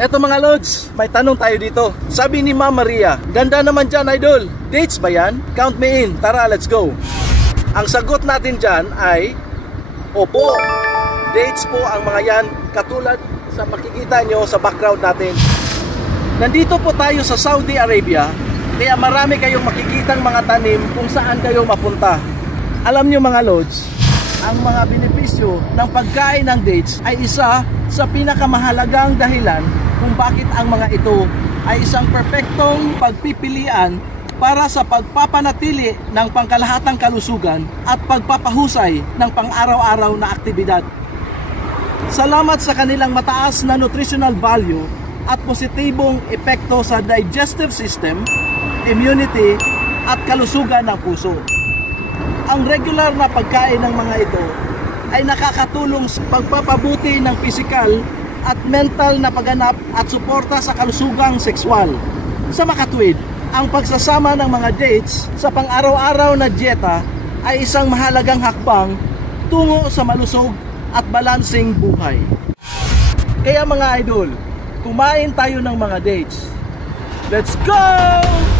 Eto mga lods, may tanong tayo dito. Sabi ni Ma'am Maria, ganda naman dyan idol. Dates ba yan? Count me in. Tara, let's go. Ang sagot natin dyan ay opo. Dates po ang mga yan. Katulad sa makikita nyo sa background natin. Nandito po tayo sa Saudi Arabia. Kaya marami kayong makikitang mga tanim kung saan kayo mapunta. Alam nyo mga lods, ang mga benepisyo ng pagkain ng dates ay isa sa pinakamahalagang dahilan kung bakit ang mga ito ay isang perpektong pagpipilian para sa pagpapanatili ng pangkalahatang kalusugan at pagpapahusay ng pang-araw-araw na aktibidad. Salamat sa kanilang mataas na nutritional value at positibong epekto sa digestive system, immunity at kalusugan ng puso. Ang regular na pagkain ng mga ito ay nakakatulong sa pagpapabuti ng pisikal at mental na pagganap at suporta sa kalusugang sexual. Sa makatwid, ang pagsasama ng mga dates sa pang-araw-araw na dieta ay isang mahalagang hakbang tungo sa malusog at balansing buhay. Kaya mga idol, kumain tayo ng mga dates. Let's go!